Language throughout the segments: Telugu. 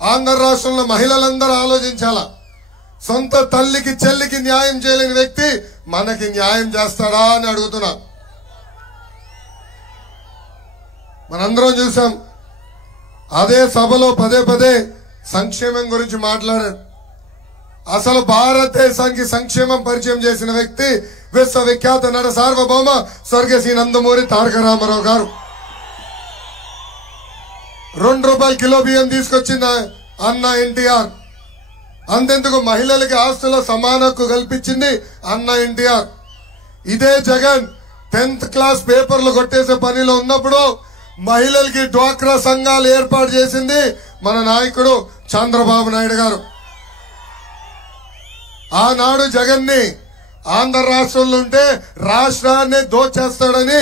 ఆంధ్ర రాష్ట్రంలో మహిళలందరూ ఆలోచించాలా. సొంత తల్లికి చెల్లికి న్యాయం చేయలేని వ్యక్తి మనకి న్యాయం చేస్తాడా అని అడుగుతున్నా. మనందరం చూసాం, అదే సభలో పదే పదే సంక్షేమం గురించి మాట్లాడాడు. అసలు భారతదేశానికి సంక్షేమం పరిచయం చేసిన వ్యక్తి విశ్వవిఖ్యాత నట సార్వభౌమ స్వర్గశ్రీ నందమూరి తారక రామారావు గారు. ₹2 కిలో బియ్యం తీసుకొచ్చిన అన్న ఎన్టీఆర్. అంతెందుకు మహిళలకి ఆస్తుల సమాన హక్కు కల్పించింది అన్న ఎన్టీఆర్. ఇదే జగన్ 10th క్లాస్ పేపర్లు కొట్టేసే పనిలో ఉన్నప్పుడు మహిళలకి డ్వాక్రా సంఘాలు ఏర్పాటు చేసింది మన నాయకుడు చంద్రబాబు నాయుడు గారు. ఆనాడు జగన్ ని ఆంధ్ర రాష్ట్రంలో ఉంటే రాష్ట్రాన్ని దోచేస్తాడని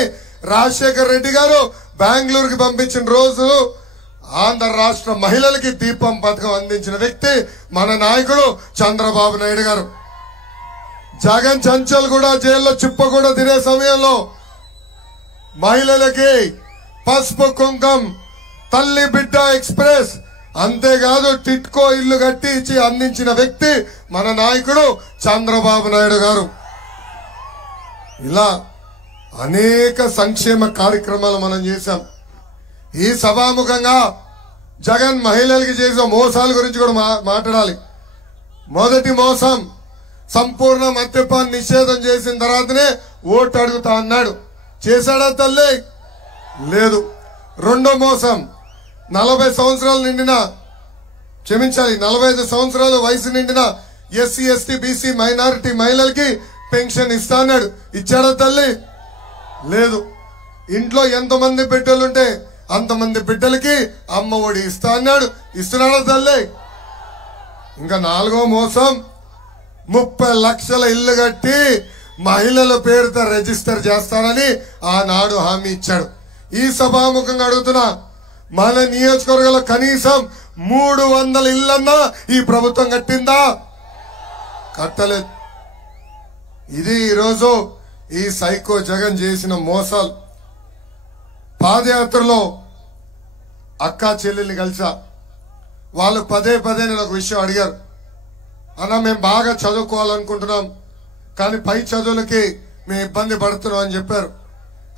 రాజశేఖర్ రెడ్డి గారు బెంగళూరుకి పంపించిన రోజు ఆంధ్ర రాష్ట్ర మహిళలకి దీపం పథకం అందించిన వ్యక్తి మన నాయకుడు చంద్రబాబు నాయుడు గారు. జగన్ చంచల్ కూడా జైల్లో చిప్ప కూడా తినే సమయంలో మహిళలకి పసుపు కుంకం, తల్లి బిడ్డ ఎక్స్ప్రెస్, అంతేకాదు టిట్కో ఇల్లు కట్టి ఇచ్చి అందించిన వ్యక్తి మన నాయకుడు చంద్రబాబు నాయుడు గారు. ఇలా అనేక సంక్షేమ కార్యక్రమాలు మనం చేశాం. ఈ సభాముఖంగా జగన్ మహిళలకి చేసిన మోసాల గురించి కూడా మాట్లాడాలి. మొదటి మోసం, సంపూర్ణ మద్యపాన్ నిషేధం చేసిన తర్వాతనే ఓటు అడుగుతా అన్నాడు. చేశాడా తల్లి? లేదు. రెండో మోసం, 40 సంవత్సరాలు నిండిన, క్షమించాలి 45 సంవత్సరాల వయసు నిండిన ఎస్సీ ఎస్టీ బీసీ మైనారిటీ మహిళలకి పెన్షన్ ఇస్తా అన్నాడు. ఇచ్చాడా తల్లి? లేదు. ఇంట్లో ఎంతమంది బిడ్డలుంటే అంతమంది బిడ్డలకి అమ్మ ఒడి ఇస్తా అన్నాడు. ఇస్తున్నాడా తల్లి? ఇంకా 4వ మోసం, 30 లక్షల ఇల్లు కట్టి మహిళల పేరుతో రిజిస్టర్ చేస్తానని ఆనాడు హామీ ఇచ్చాడు. ఈ సభాముఖంగా అడుగుతున్నా, మన నియోజకవర్గంలో కనీసం 300 ఇళ్లన్నా ఈ ప్రభుత్వం కట్టిందా? కట్టలేదు. ఇది ఈరోజు ఈ సైకో జగన్ చేసిన మోసాలు. పాదయాత్రలో అక్కా చెల్లెల్ని కలిసా. వాళ్ళు పదే పదే నేను ఒక విషయం అడిగారు. అన్న, మేము బాగా చదువుకోవాలనుకుంటున్నాం, కానీ పై చదువులకి మేము ఇబ్బంది పడుతున్నాం అని చెప్పారు.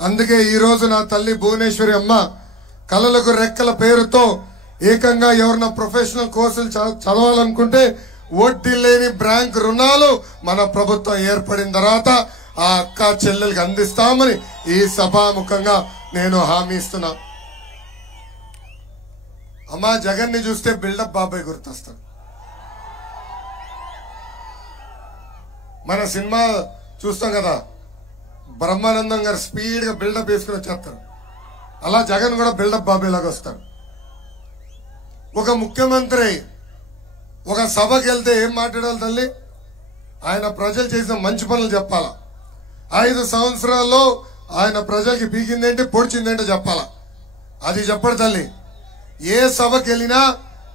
అందుకే ఈ రోజు నా తల్లి భువనేశ్వరి అమ్మ కళలకు రెక్కల పేరుతో ఏకంగా ఎవరన్నా ప్రొఫెషనల్ కోర్సులు చదవాలనుకుంటే వడ్డీ లేని బ్యాంక్ రుణాలు మన ప్రభుత్వం ఏర్పడిన తర్వాత ఆ అక్క చెల్లెలకి అందిస్తామని ఈ సభాముఖంగా నేను హామీ ఇస్తున్నా. అమ్మా, జగన్ ని చూస్తే బిల్డప్ బాబాయ్ గుర్తొస్తాడు. మన సినిమా చూస్తాం కదా, బ్రహ్మానందం గారు స్పీడ్ గా బిల్డప్ వేసుకుని వచ్చేస్తారు. అలా జగన్ కూడా బిల్డప్ బాబాయ్ లాగా వస్తాడు. ఒక ముఖ్యమంత్రి ఒక సభకి వెళ్తే ఏం మాట్లాడాలి తల్లి? ఆయన ప్రజలు చేసిన మంచి పనులు చెప్పాలా. 5 సంవత్సరాల్లో ఆయన ప్రజలకి పీకిందేంటి పొడిచిందేంటో చెప్పాలా. అది చెప్పడు తల్లి. ఏ సభకి వెళ్ళినా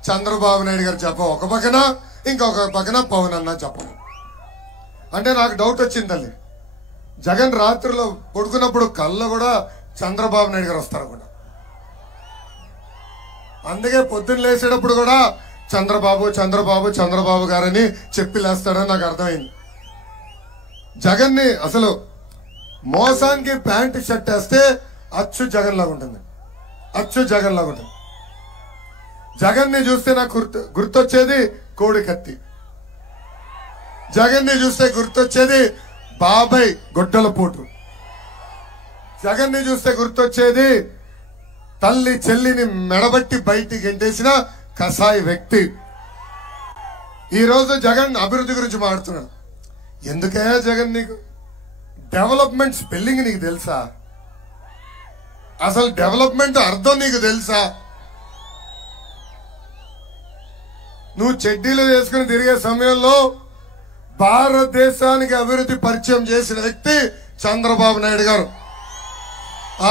చంద్రబాబు నాయుడు గారు చెప్ప ఒక పక్కన, ఇంకొక పక్కన పవన్ అన్న చెప్పను. అంటే నాకు డౌట్ వచ్చింది తల్లి, జగన్ రాత్రిలో పడుకున్నప్పుడు కళ్ళలో కూడా చంద్రబాబు నాయుడు గారు వస్తారు కూడా. అందుకే పొద్దున్న లేచేటప్పుడు కూడా చంద్రబాబు చంద్రబాబు చంద్రబాబు గారని చెప్పి లేస్తాడని నాకు అర్థమైంది. జగన్ ని అసలు మోసానికి ప్యాంటు షర్ట్ వేస్తే అచ్చు జగన్ లాగా ఉంటుంది, అచ్చు జగన్ లాగా ఉంటుంది. జగన్ ని చూస్తే నాకు గుర్తొచ్చేది కోడి కత్తి. జగన్ ని చూస్తే గుర్తొచ్చేది బాబాయ్ గొడ్డల పోటు. జగన్ ని చూస్తే గుర్తొచ్చేది తల్లి చెల్లిని మెడబట్టి బయటికి గెంటేసిన కసాయి వ్యక్తి. ఈ రోజు జగన్ అభివృద్ధి గురించి మాట్లాడుతున్నాడు. ఎందుకయ్యా జగన్, నీకు డెవలప్మెంట్ స్పెల్లింగ్ నీకు తెలుసా? అసలు డెవలప్మెంట్ అర్థం నీకు తెలుసా? నువ్వు చెడ్డీలు వేసుకుని తిరిగే సమయంలో భారతదేశానికి అభివృద్ధి పరిచయం చేసిన వ్యక్తి చంద్రబాబు నాయుడు గారు.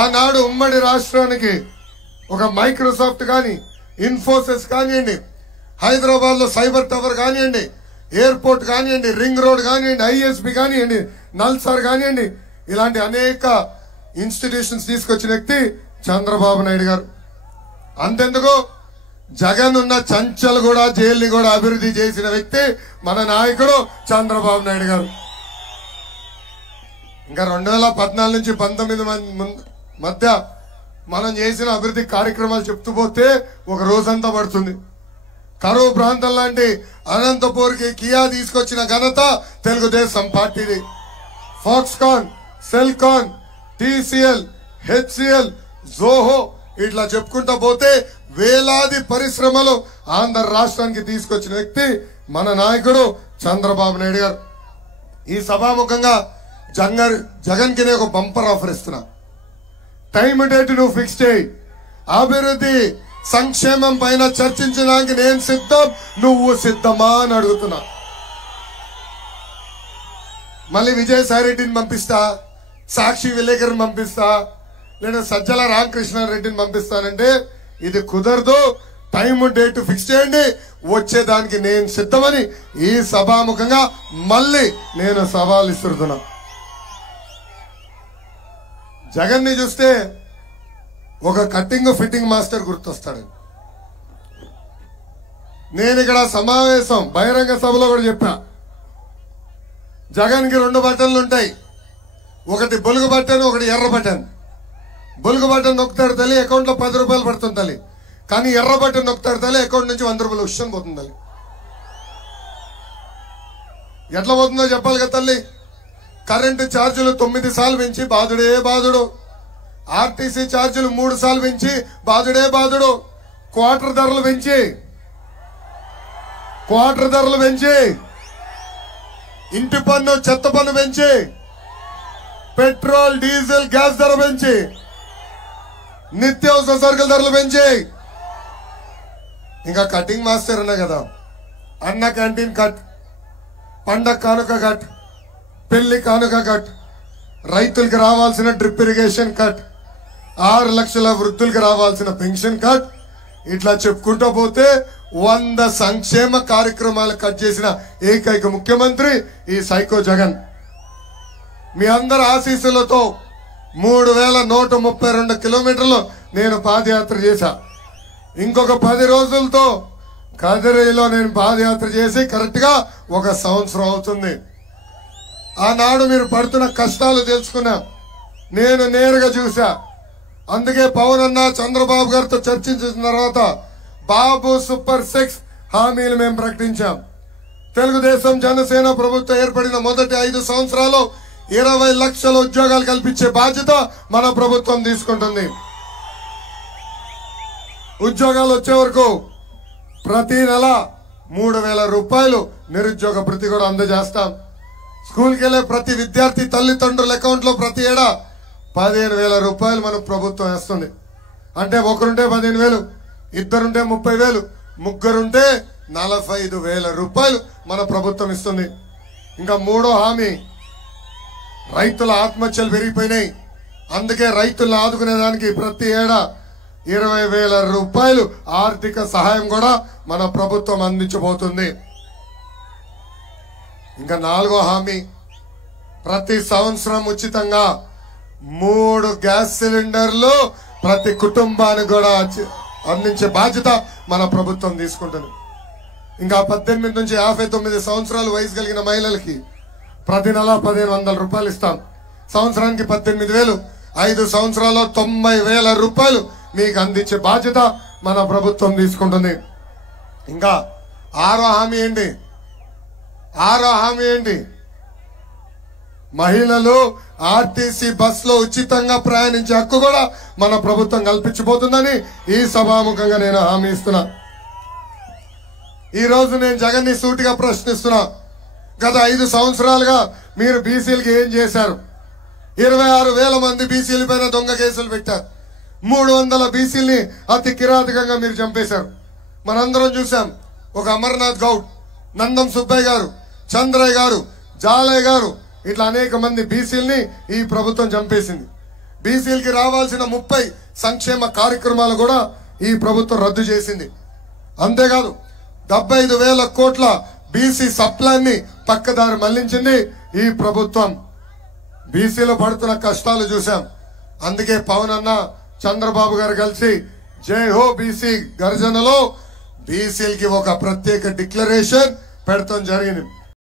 ఆనాడు ఉమ్మడి రాష్ట్రానికి ఒక మైక్రోసాఫ్ట్ కానీ, ఇన్ఫోసిస్ కానివ్వండి, హైదరాబాద్ లో సైబర్ టవర్ కానివ్వండి, ఎయిర్పోర్ట్ కానివ్వండి, రింగ్ రోడ్ కానివ్వండి, ఐఎస్బి కానివ్వండి, నల్సార్ కానివ్వండి, ఇలాంటి అనేక ఇన్స్టిట్యూషన్స్ తీసుకొచ్చిన వ్యక్తి చంద్రబాబు నాయుడు గారు. అంతెందుకు జగన్ ఉన్న చంచల్ కూడా జైల్ని కూడా అభివృద్ధి చేసిన వ్యక్తి మన నాయకుడు చంద్రబాబు నాయుడు గారు. ఇంకా 2014 నుంచి 19 మధ్య మనం చేసిన అభివృద్ధి కార్యక్రమాలు చెప్తూ పోతే ఒక రోజంతా పడుతుంది. కరువు ప్రాంతం లాంటి అనంతపూర్కి కియా తీసుకొచ్చిన ఘనత తెలుగుదేశం పార్టీది. Foxconn, Celkon, TCL, HCl, Zoho ఇట్లా చెప్పుకుంటా పోతే వేలాది పరిశ్రమలు ఆంధ్ర రాష్ట్రానికి తీసుకొచ్చిన వ్యక్తి మన నాయకుడు చంద్రబాబు నాయుడు గారు. ఈ సభాముఖంగా జగన్ కి ఒక బంపర్ ఆఫర్ ఇస్తున్నా. టైం డేట్ నువ్వు ఫిక్స్ చేయి. అభివృద్ధి సంక్షేమం పైన చర్చించడానికి నేను సిద్ధం, నువ్వు సిద్ధమా అని అడుగుతున్నా. మళ్ళీ విజయసాయి రెడ్డిని పంపిస్తా, సాక్షి విలేకరిని పంపిస్తా, లేదా సజ్జల రామకృష్ణారెడ్డిని పంపిస్తానంటే ఇది కుదరదు. టైం డేట్ ఫిక్స్ చేయండి, వచ్చేదానికి నేను సిద్ధమని ఈ సభాముఖంగా మళ్ళీ నేను సవాల్ ఇస్తున్నా. జగన్ ని చూస్తే ఒక కట్టింగ్ ఫిట్టింగ్ మాస్టర్ గుర్తొస్తాడు. నేను ఇక్కడ సమావేశం బహిరంగ సభలో కూడా చెప్పా, జగన్ కి 2 బటన్లు ఉంటాయి. ఒకటి బొలుగు బటన్, ఒకటి ఎర్ర బటన్. బొలుగు బటన్ నొక్కుతాడు తల్లి, అకౌంట్ లో 10 రూపాయలు పడుతుంది తల్లి. కానీ ఎర్ర బటన్ నొక్కుతాడు తల్లి, అకౌంట్ నుంచి 100 రూపాయలు ఉష్యం పోతుంది తల్లి. ఎట్లా పోతుందో చెప్పాలి కదా తల్లి. కరెంటు ఛార్జీలు 9 సార్లు పెంచి బాధుడే బాధుడు. ఆర్టీసీ ఛార్జీలు 3 సార్లు పెంచి బాధుడే బాధుడు. క్వార్టర్ ధరలు పెంచి ఇంటి పన్ను చెత్త పన్ను పెంచి పెట్రోల్ డీజిల్ గ్యాస్ ధర పెంచి నిత్యావసర సరుకుల ధరలు పెంచి ఇంకా కటింగ్ మాస్టర్ అన్నా కదా, అన్న క్యాంటీన్ కట్, పండగ కానుక కట్, పెళ్లి కానుక కట్, రైతులకు రావాల్సిన డ్రిప్ ఇరిగేషన్ కట్, 6 లక్షల వృద్ధులకు రావాల్సిన పెన్షన్ కట్, ఇట్లా చెప్పుకుంటూ పోతే 100 సంక్షేమ కార్యక్రమాలు కట్ చేసిన ఏకైక ముఖ్యమంత్రి ఈ సైకో జగన్. మీ అందరి ఆశీస్సులతో 3132 కిలోమీటర్లు నేను పాదయాత్ర చేశా. ఇంకొక 10 రోజులతో కదిరిలో నేను పాదయాత్ర చేసి కరెక్ట్ గా 1 సంవత్సరం అవుతుంది. ఆనాడు మీరు పడుతున్న కష్టాలు తెలుసుకున్నా, నేను నేరుగా చూసా. అందుకే పవన్ అన్న చంద్రబాబు గారితో చర్చించిన తర్వాత బాబు సూపర్ 6 హామీలు మేము ప్రకటించాం. తెలుగుదేశం జనసేన ప్రభుత్వం ఏర్పడిన మొదటి 5 సంవత్సరాలు 20 లక్షల ఉద్యోగాలు కల్పించే బాధ్యత మన ప్రభుత్వం తీసుకుంటుంది. ఉద్యోగాలు వచ్చే వరకు ప్రతి నెల 3000 రూపాయలు నిరుద్యోగ భృతి కూడా అందజేస్తాం. స్కూల్కి వెళ్లే ప్రతి విద్యార్థి తల్లిదండ్రుల అకౌంట్ లో ప్రతి ఏడా 15,000 రూపాయలు మన ప్రభుత్వం వేస్తుంది. అంటే ఒకరుంటే 15,000, ఇద్దరుంటే 30,000, ముగ్గురుంటే 45,000 రూపాయలు మన ప్రభుత్వం ఇస్తుంది. ఇంకా 3వ హామీ, రైతుల ఆత్మహత్యలు పెరిగిపోయినాయి. అందుకే రైతులను ఆదుకునేదానికి ప్రతి ఏడా 20,000 రూపాయలు ఆర్థిక సహాయం కూడా మన ప్రభుత్వం అందించబోతుంది. ఇంకా 4వ హామీ, ప్రతి సంవత్సరం ఉచితంగా 3 గ్యాస్ సిలిండర్లు ప్రతి కుటుంబానికి కూడా అందించే బాధ్యత మన ప్రభుత్వం తీసుకుంటుంది. ఇంకా 18 నుంచి 59 సంవత్సరాలు వయసు కలిగిన మహిళలకి ప్రతి నెల 1,500 రూపాయలు ఇస్తాం. సంవత్సరానికి 18,000, 5 సంవత్సరాల్లో 90,000 రూపాయలు మీకు అందించే బాధ్యత మన ప్రభుత్వం తీసుకుంటుంది. ఇంకా 6వ హామీ ఏంటి? మహిళలు ఆర్టీసీ బస్ లో ఉచితంగా ప్రయాణించే హక్కు కూడా మన ప్రభుత్వం కల్పించబోతుందని ఈ సభాముఖంగా నేను హామీ ఇస్తున్నా. ఈ రోజు నేను జగన్ ని సూటిగా ప్రశ్నిస్తున్నా, గత 5 సంవత్సరాలుగా మీరు బీసీలకి ఏం చేశారు? 26,000 మంది బీసీల పైన దొంగ కేసులు పెట్టారు. 300 బీసీల్ని అతి కిరాతకంగా మీరు చంపేశారు. మనందరం చూసాం. ఒక అమర్నాథ్ గౌడ్, నందం సుబ్బయ్య గారు, చంద్రయ్య గారు, జాలయ్య గారు, ఇట్లా అనేక మంది బీసీల్ని ఈ ప్రభుత్వం చంపేసింది. బీసీలకి రావాల్సిన 30 సంక్షేమ కార్యక్రమాలు కూడా ఈ ప్రభుత్వం రద్దు చేసింది. అంతేకాదు 75,000 కోట్ల బీసీ సప్లాన్ని పక్కదారి మళ్లించింది ఈ ప్రభుత్వం. బీసీలో పడుతున్న కష్టాలు చూసాం. అందుకే పవన్ అన్న చంద్రబాబు గారు కలిసి జై హో బీసీ గర్జనలో బీసీలకి ఒక ప్రత్యేక డిక్లరేషన్ పెడతాం జరిగింది.